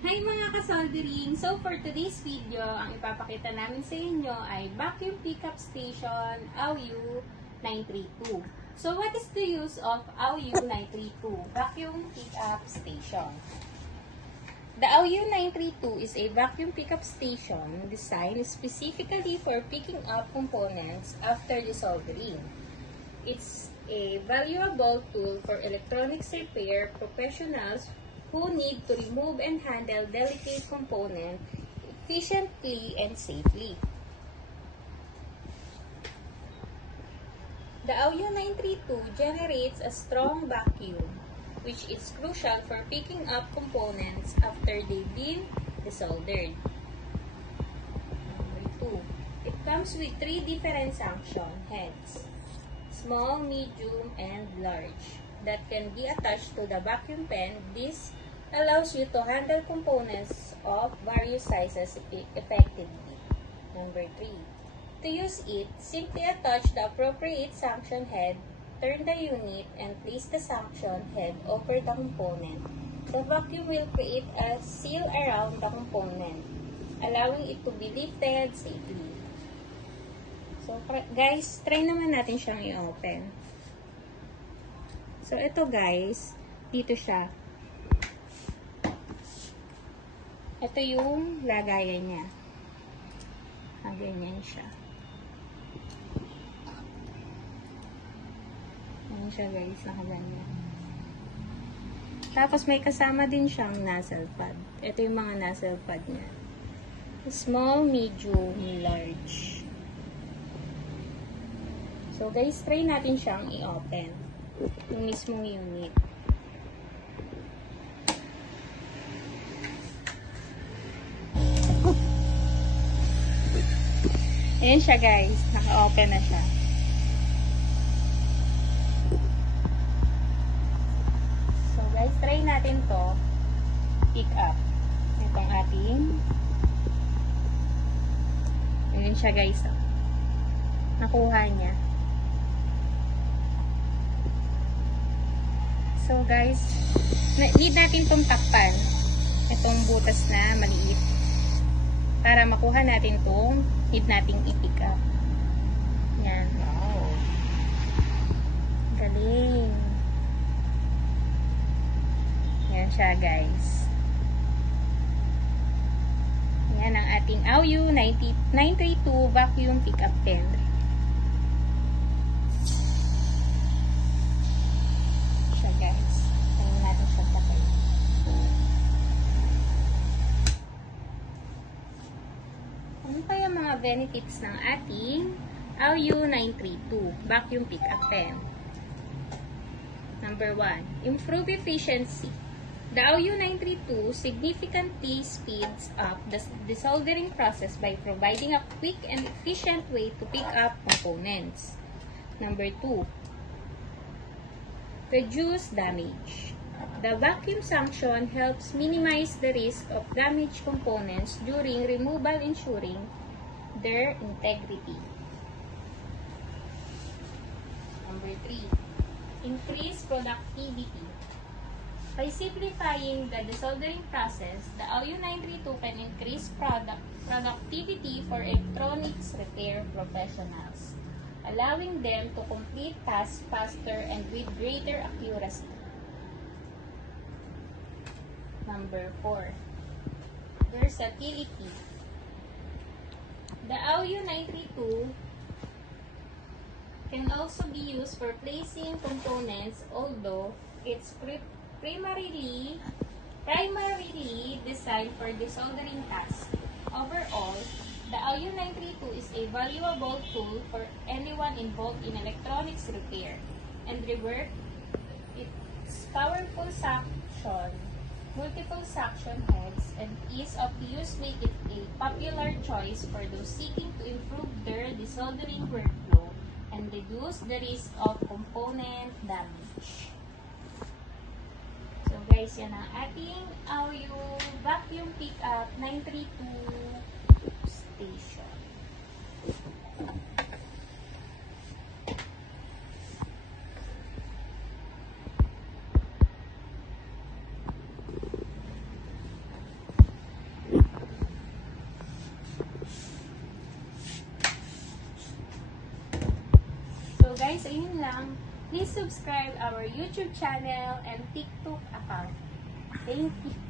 Hi mga kasoldering! So for today's video, ang ipapakita namin sa inyo ay vacuum pickup station AOYU 932. So what is the use of AOYU 932 vacuum pickup station? The AOYU 932 is a vacuum pickup station designed specifically for picking up components after desoldering. It's a valuable tool for electronics repair professionals who need to remove and handle delicate components efficiently and safely. The AOYU 932 generates a strong vacuum, which is crucial for picking up components after they've been desoldered. Number 2. It comes with 3 different suction heads, small, medium, and large, that can be attached to the vacuum pen. This allows you to handle components of various sizes effectively. Number 3. To use it, simply attach the appropriate suction head, turn the unit, and place the suction head over the component. The vacuum will create a seal around the component, allowing it to be lifted safely. So guys, try naman natin siyang i-open. So ito guys, dito siya. Ito yung lagayan niya. Ganyan siya. Ganyan siya guys, nakaganyan. Tapos may kasama din siyang nozzle pad. Ito yung mga nozzle pad niya. Small, medium, large. So guys, try natin siyang i-open. Yung mismong unit. Ayan siya guys. Naka-open na siya. So guys, try natin to. Pick up. Itong ating. Ayan siya guys. Nakuha niya. So guys, need natin itong takpan. Itong butas na maliit. Para makuha natin itong need nating i-pick up. Yan. Wow. Galing. Yan siya guys. Yan ang ating AOYU 932 vacuum pickup pen. Siya guys. Tayo natin siya patay. Ano kaya mga benefits ng ating AOYU 932 vacuum pickup pen? Number 1, improve efficiency. The AOYU 932 significantly speeds up the desoldering process by providing a quick and efficient way to pick up components. Number 2, reduce damage. The vacuum suction helps minimize the risk of damaged components during removal, ensuring their integrity. Number 3, increase productivity. By simplifying the desoldering process, the AOYU 932 can increase productivity for electronics repair professionals, allowing them to complete tasks faster and with greater accuracy. Number 4, versatility. The AOYU 932 can also be used for placing components, although it's primarily designed for desoldering tasks. Overall, the AOYU 932 is a valuable tool for anyone involved in electronics repair and rework. Its powerful suction, multiple suction heads, and ease of use make it a popular choice for those seeking to improve their desoldering workflow and reduce the risk of component damage. So guys, yan ang ating AOYU vacuum pickup 932 station. guys, ayun lang. Please subscribe our YouTube channel and TikTok account. Thank you.